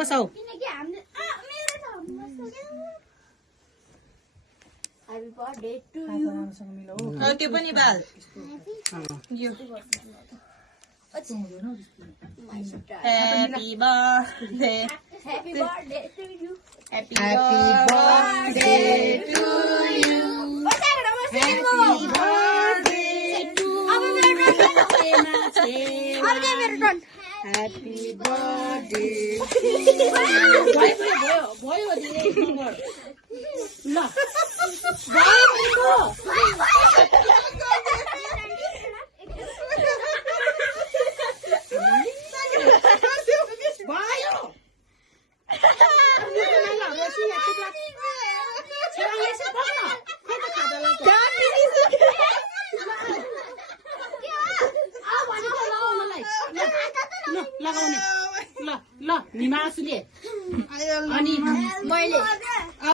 बसाऊ त्यो पनि बाल Happy birthday. Happy birthday to you. Happy birthday to you. Happy birthday to you. Happy birthday. भयो ल लगाउने ल ल निमासुले अनि मैले